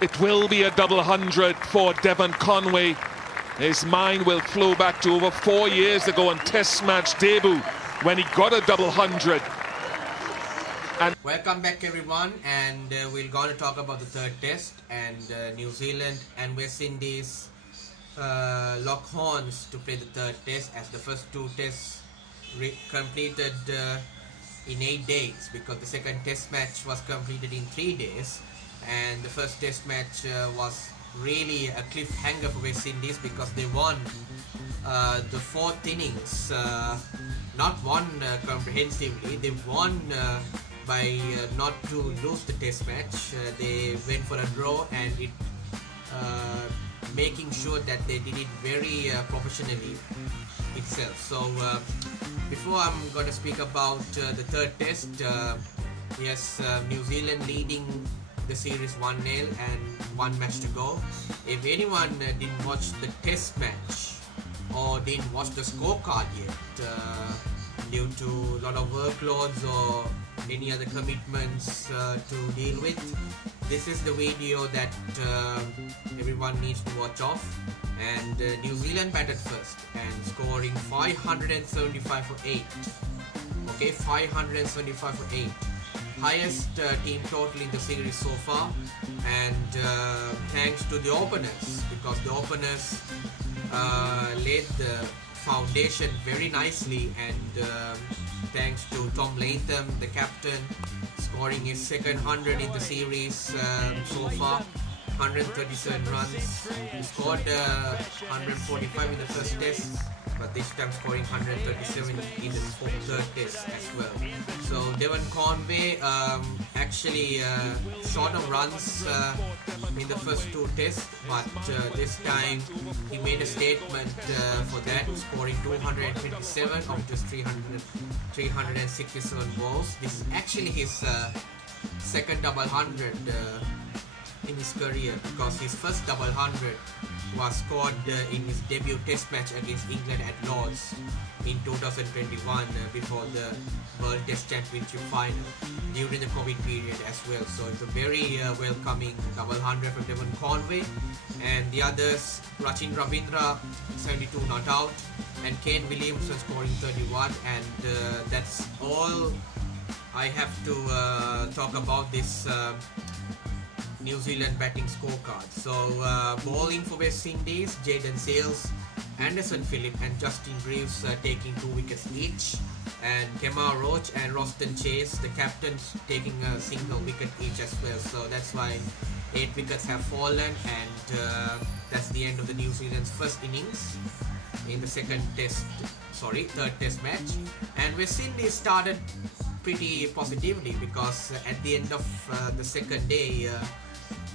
It will be a double hundred for Devon Conway. His mind will flow back to over 4 years ago on Test match debut when he got a double hundred. And welcome back everyone, and we're going to talk about the third test, and New Zealand and West Indies lock horns to play the third test, as the first two tests completed in 8 days, because the second test match was completed in 3 days, and the first test match was really a cliffhanger for West Indies because they won the fourth innings, not won comprehensively, they won by not to lose the test match. They went for a draw, and it making sure that they did it very professionally itself. So before I'm going to speak about the third test, yes, New Zealand leading the series 1-0 and 1 match to go. If anyone didn't watch the test match or didn't watch the scorecard yet due to a lot of workloads or any other commitments to deal with, this is the video that everyone needs to watch off. And New Zealand batted first and scoring 575 for 8. Okay, 575 for 8. Highest team total in the series so far, and thanks to the openers, because the openers laid the foundation very nicely, and thanks to Tom Latham, the captain, scoring his second 100 in the series so far, 137 runs. He scored 145 in the first test, but this time scoring 137 in the third test as well. So Devon Conway actually short of runs in the first two tests, but this time he made a statement for that, scoring 227 of just 367 balls. This is actually his second double hundred in his career, because his first double hundred was scored in his debut test match against England at Lord's in 2021 before the World Test Championship final during the COVID period as well. So it's a very welcoming double hundred from Devon Conway, and the others, Rachin Ravindra 72 not out, and Kane Williamson scoring 31, and that's all I have to talk about this New Zealand batting scorecard. So bowling for West Indies, Jayden Sales, Anderson Phillip and Justin Greaves taking 2 wickets each, and Kemar Roach and Roston Chase, the captains, taking a single wicket each as well. So that's why 8 wickets have fallen, and that's the end of the New Zealand's first innings in the third test match. And West Indies started pretty positively, because at the end of the second day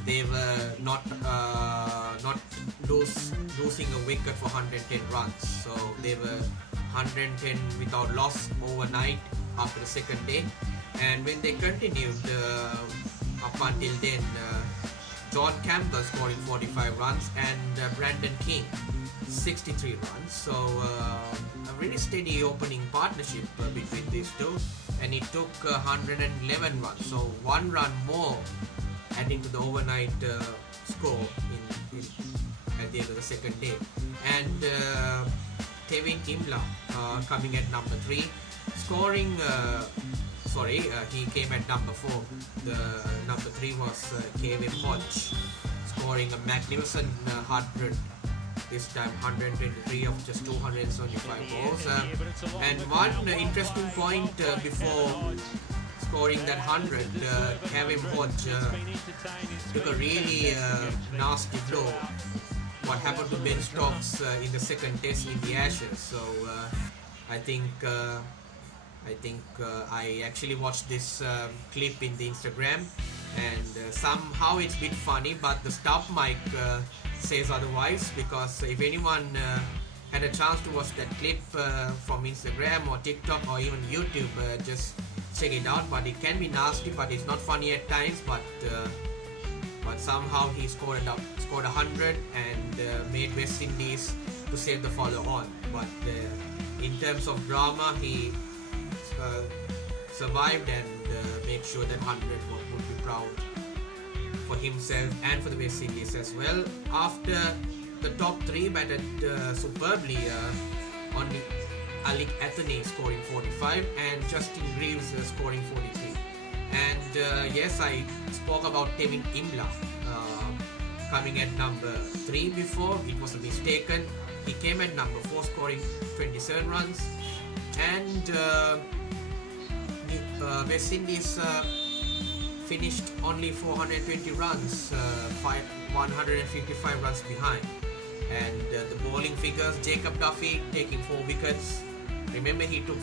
they were not losing a wicket for 110 runs. So they were 110 without loss overnight after the second day. And when they continued up until then, John Campbell scoring 45 runs and Brandon King 63 runs. So a very steady opening partnership between these two, and it took 111 runs, so 1 run more, adding to the overnight score at the end of the second day. And Kevin Imla coming at number 3, scoring he came at number 4. The number 3 was Kevin Hodge, scoring a magnificent 100, this time 123 of just 275 balls. And one interesting point before scoring that 100, Kevin Hodge took a really nasty blow. What happened to Ben Stokes in the second test in the Ashes. So I think I actually watched this clip in the Instagram, and somehow it's a bit funny, but the staff mic says otherwise, because if anyone had a chance to watch that clip from Instagram or TikTok or even YouTube, just check it out. But it can be nasty, but it's not funny at times, but somehow he scored 100 and made West Indies to save the follow on. But in terms of drama, he survived and make sure that 100 would be proud for himself and for the West Indies as well. After the top three batted superbly, only Alec Athene scoring 45 and Justin Greaves scoring 43. And yes, I spoke about Tevin Imla coming at number 3 before. It was a mistaken. He came at number 4 scoring 27 runs. And West Indies finished only 420 runs, 155 runs behind. And the bowling figures, Jacob Duffy taking 4 wickets. Remember, he took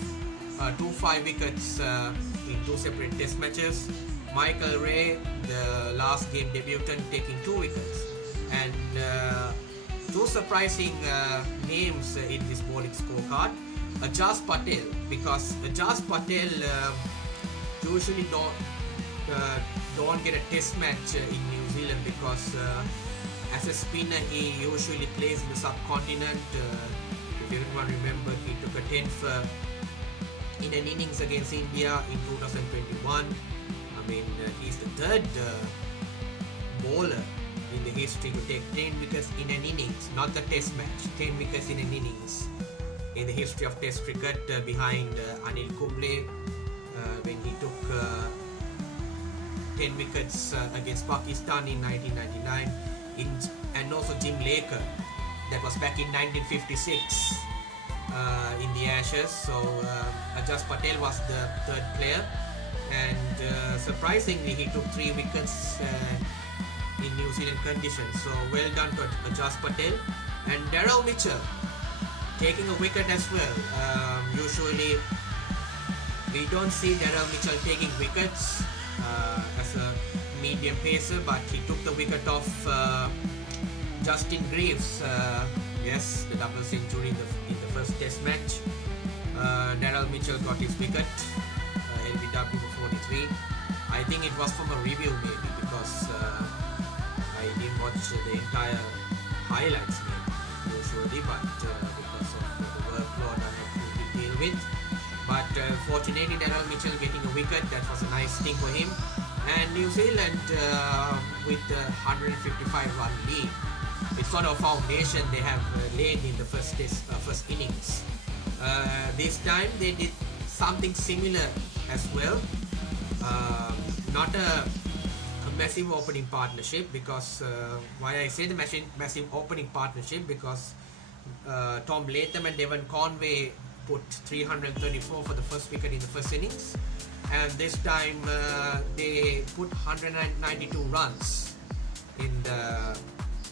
5 wickets in 2 separate test matches. Michael Ray, the last game debutant, taking 2 wickets. And 2 surprising names in this bowling scorecard. Ajaz Patel, because Ajaz Patel usually don't get a test match in New Zealand because as a spinner he usually plays in the subcontinent. If everyone remember, he took a 10th in an innings against India in 2021. I mean, he's the 3rd bowler in the history to take 10 wickets in an innings, not the test match, 10 wickets in an innings in the history of test cricket, behind Anil Kumble when he took 10 wickets against Pakistan in 1999, and also Jim Laker, that was back in 1956 in the Ashes. So Ajaz Patel was the 3rd player, and surprisingly he took 3 wickets in New Zealand conditions. So well done to Ajaz Patel. And Daryl Mitchell taking a wicket as well. Usually we don't see Daryl Mitchell taking wickets as a medium pacer, but he took the wicket of Justin Greaves. Yes, the double century in the first test match. Daryl Mitchell got his wicket, LBW for 43. I think it was from a review maybe, because I didn't watch the entire highlights maybe, usually, but because of the workload I had to deal with. But fortunately, Daryl Mitchell getting a wicket, that was a nice thing for him. And New Zealand with the 155 run lead. It's sort of a foundation they have laid in the first innings. This time they did something similar as well. Not a massive opening partnership, because why I say the massive opening partnership, because Tom Latham and Devon Conway put 334 for the first wicket in the first innings, and this time they put 192 runs in the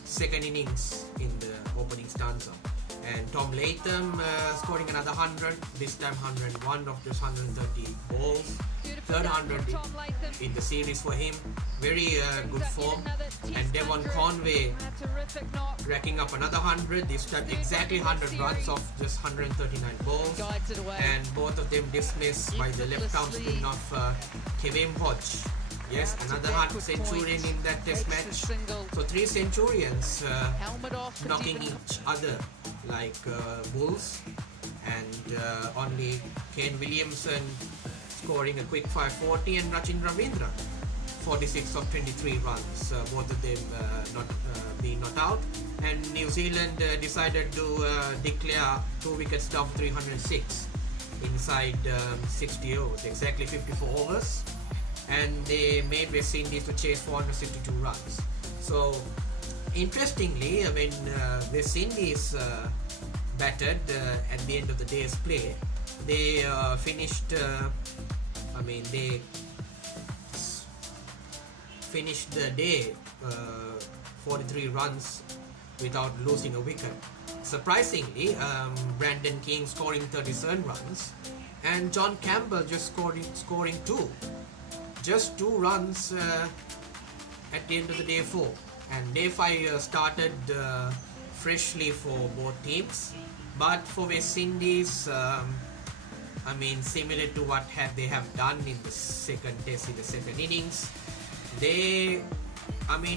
second innings in the opening stanza. And Tom Latham scoring another 100, this time 101 of those 130 balls, third 100 in the series for him. Very good form. And Devon Conway racking up another 100, this time exactly 100 runs off just 139 balls. And both of them dismissed by the left arm spin of Kevin Hodge. Yes, another centurion in that test match. So 3 centurions knocking each other like bulls, and only Kane Williamson scoring a quick 540, and Rachin Ravindra 46 of 23 runs, both of them being not out. And New Zealand decided to declare 2 wickets down 306 inside 60 overs, exactly 54 overs, and they made West Indies to chase 462 runs. So interestingly, when West Indies batted at the end of the day's play, they finished the day 43 runs without losing a wicket. Surprisingly, Brandon King scoring 37 runs, and John Campbell just scoring 2. Just 2 runs at the end of the day 4. And day 5 started freshly for both teams. But for West Indies, similar to what they have done in the second test, in the second innings,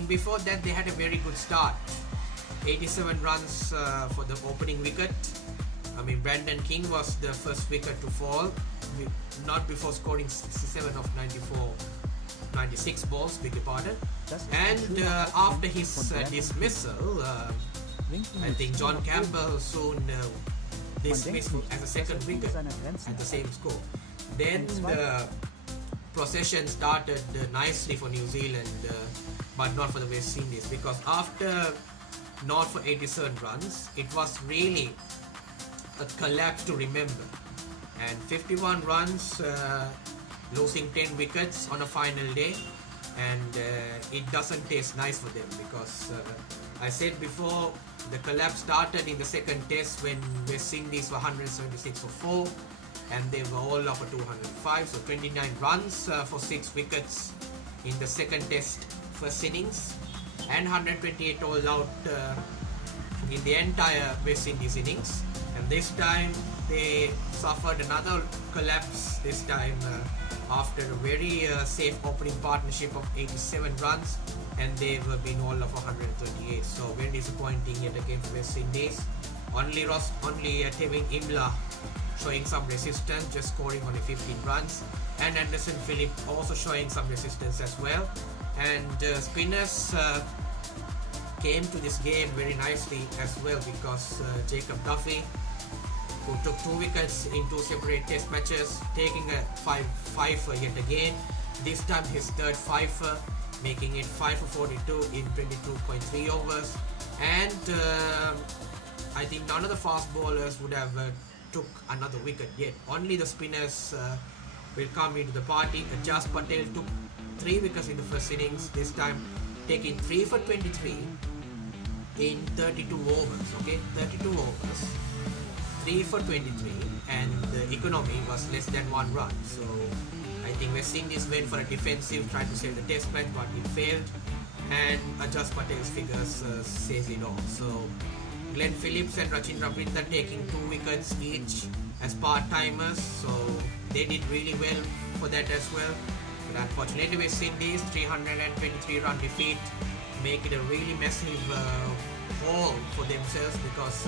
before that they had a very good start. 87 runs for the opening wicket. Brandon King was the first wicket to fall, not before scoring 67 of 94 96 balls, beg your pardon. And after his dismissal, I think John Campbell soon dismissed as a second wicket at the same score. Then the procession started nicely for New Zealand, but not for the West Indies, because after not for 87 runs, it was really a collapse to remember. And 51 runs, losing 10 wickets on a final day, and it doesn't taste nice for them, because I said before, the collapse started in the second test when West Indies were 176 for 4 and they were all up for 205, so 29 runs for 6 wickets in the second test first innings, and 128 all out in the entire West Indies innings. And this time they suffered another collapse, this time after a very safe opening partnership of 87 runs, and they've been all of 138, so very disappointing yet again for West Indies. Only Tevin Imla showing some resistance, just scoring only 15 runs, and Anderson Phillip also showing some resistance as well. And spinners came to this game very nicely as well, because Jacob Duffy, who took 2 wickets in 2 separate test matches, taking a 5-fifer yet again, this time his third fifer, making it 5 for 42 in 22.3 overs. And I think none of the fast bowlers would have took another wicket yet. Only the spinners will come into the party. Jas Patel took 3 wickets in the first innings, this time taking 3 for 23 in 32 overs. Okay, 32 overs, 3 for 23, and the economy was less than 1 run. So I think West Indies went for a defensive, tried to save the test match, but it failed. And Jas Patel's figures says it all. So Glenn Phillips and Rachin Ravindra taking 2 wickets each as part-timers, so they did really well for that as well. But unfortunately, West Indies 323 run defeat make it a really massive haul for themselves, because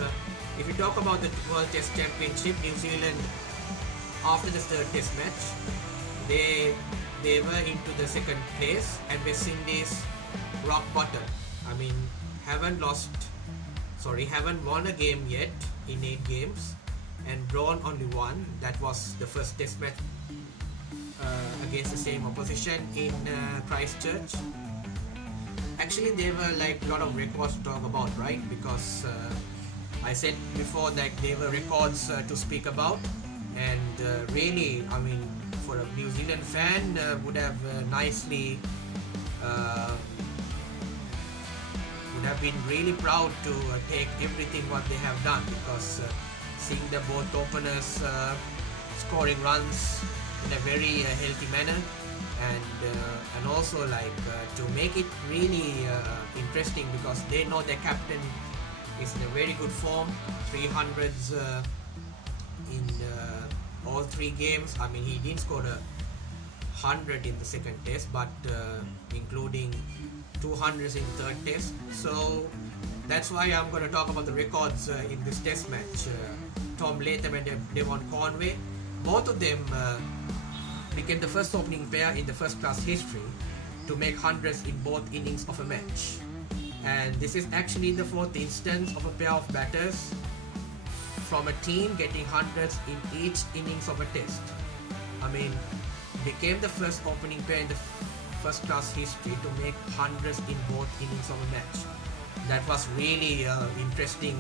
if you talk about the World Test Championship, New Zealand after the third test match, they were into the second place, and West Indies rock bottom. I mean, haven't won a game yet in 8 games, and drawn only 1. That was the first test match against the same opposition in Christchurch. Actually, there were like a lot of records to talk about, right? Because I said before that there were records to speak about, and really, I mean, for a New Zealand fan, would have nicely would have been really proud to take everything what they have done, because seeing the both openers scoring runs in a very healthy manner, and also like to make it really interesting, because they know their captain is in a very good form, 300s in all 3 games. I mean, he didn't score 100 in the second test, but including 200s in the third test. So that's why I'm going to talk about the records in this test match. Tom Latham and Devon Conway, both of them became the first opening pair in the first class history to make hundreds in both innings of a match. And this is actually the 4th instance of a pair of batters from a team getting hundreds in each innings of a test. I mean, became the first opening pair in the first class history to make hundreds in both innings of a match. That was really interesting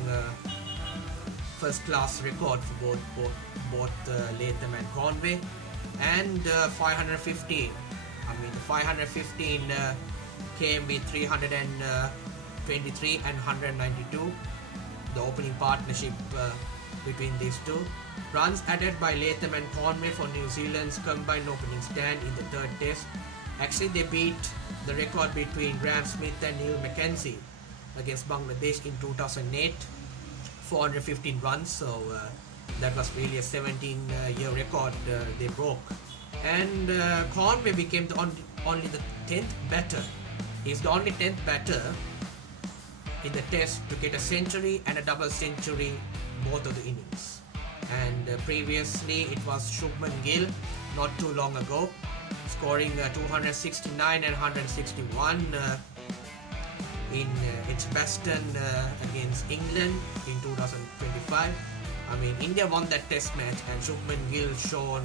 first class record for both Latham and Conway. And 515. I mean, the 515 came with 323 and 192. The opening partnership between these two. Runs added by Latham and Conway for New Zealand's combined opening stand in the third test. Actually, they beat the record between Graham Smith and Neil Mackenzie against Bangladesh in 2008, 415 runs. So that was really a 17-year record they broke. And Conway became only the 10th batter. He's the only 10th batter in the test to get a century and a double century both of the innings. And previously it was Shubman Gill not too long ago, scoring 269 and 161 in Edgbaston against England in 2025. I mean, India won that test match, and Shubman Gill shown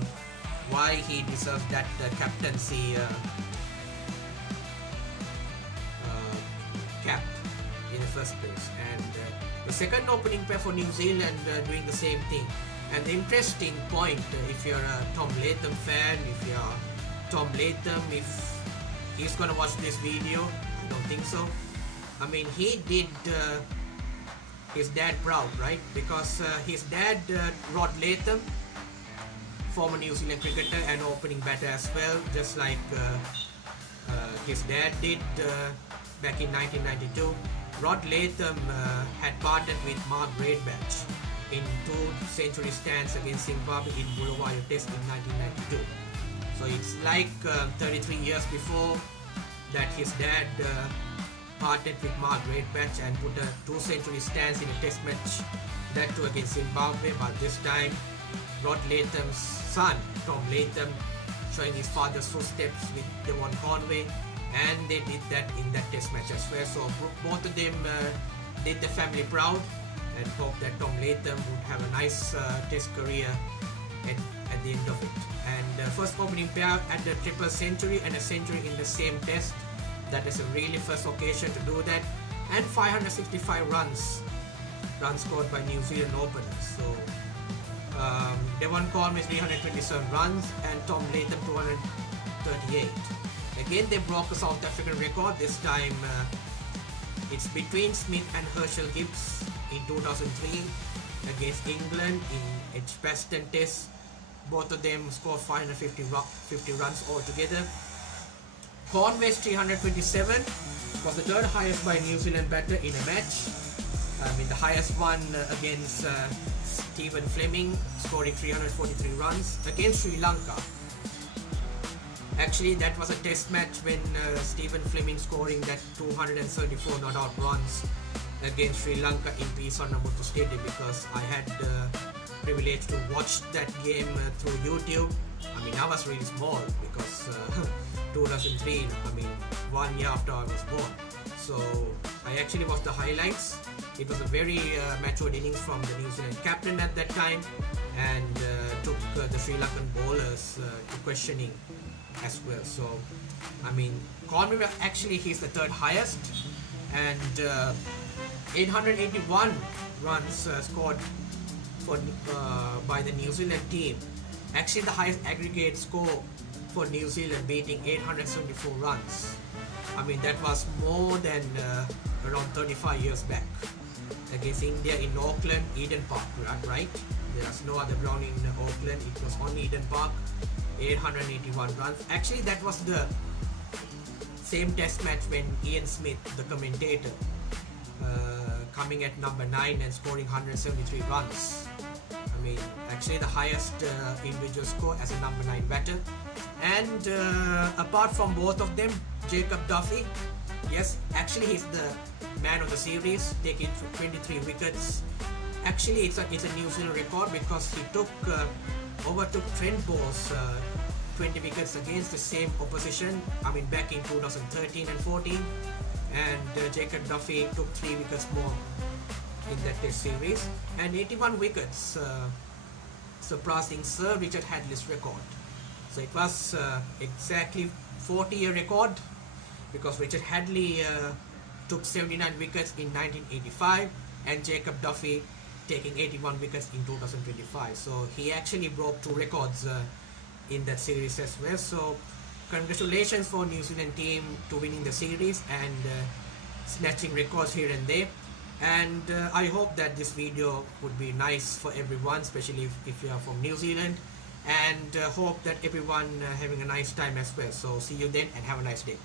why he deserves that captaincy cap in the first place. And the second opening pair for New Zealand doing the same thing. And the interesting point, if you're a Tom Latham fan, if you're Tom Latham, if he's gonna watch this video, I don't think so. I mean, he did his dad proud, right? Because his dad, Rod Latham, former New Zealand cricketer and opening batter as well, just like his dad did back in 1992. Rod Latham had partnered with Mark Braidbatch in 2-century stands against Zimbabwe in Bulawayo Test in 1992. So it's like 33 years before that his dad partnered with Mark Braidbatch and put a 2-century stance in a test match, that too against Zimbabwe, but this time Rod Latham's son, Tom Latham, showing his father's footsteps with Devon Conway, and they did that in that test match as well. So both of them did the family proud, and hope that Tom Latham would have a nice test career at the end of it. And first opening pair at the triple century and a century in the same test. That is a really first occasion to do that. And 565 runs scored by New Zealand openers. So Devon Conway 327 runs and Tom Latham 238. Again, they broke a South African record. This time it's between Smith and Herschel Gibbs in 2003 against England in Edgbaston Test. Both of them scored 550 runs altogether. Conway's 327 was the third highest by a New Zealand batter in a match. I mean, the highest one against Stephen Fleming, scoring 343 runs against Sri Lanka. Actually, that was a test match when Stephen Fleming scoring that 234 not out runs against Sri Lanka in Pisonamuttu Stadium, because I had the privilege to watch that game through YouTube. I mean, I was really small because 2003, I mean, 1 year after I was born. So I actually watched the highlights. It was a very matured innings from the New Zealand captain at that time, and took the Sri Lankan bowlers to questioning as well. So, I mean, Conway actually he's the third highest, and 881 runs scored for by the New Zealand team. Actually, the highest aggregate score for New Zealand, beating 874 runs. I mean, that was more than around 35 years back against India in Auckland, Eden Park, right? There's no other ground in Auckland. It was only Eden Park. 881 runs. Actually, that was the same test match when Ian Smith, the commentator, coming at number 9 and scoring 173 runs. I mean, actually the highest individual score as a number 9 batter. And apart from both of them, Jacob Duffy, yes, actually he's the man of the series, taking 23 wickets. Actually, it's a New Zealand record because he overtook Trent Bowe's 20 wickets against the same opposition. I mean, back in 2013 and 14, and Jacob Duffy took 3 wickets more in that test series, and 81 wickets, surpassing Sir Richard Hadley's record. So it was exactly 40-year record, because Richard Hadley took 79 wickets in 1985, and Jacob Duffy taking 81 wickets in 2025. So he actually broke 2 records in that series as well. So congratulations for New Zealand team to winning the series and snatching records here and there. And I hope that this video would be nice for everyone, especially if you are from New Zealand, and hope that everyone having a nice time as well. So see you then and have a nice day.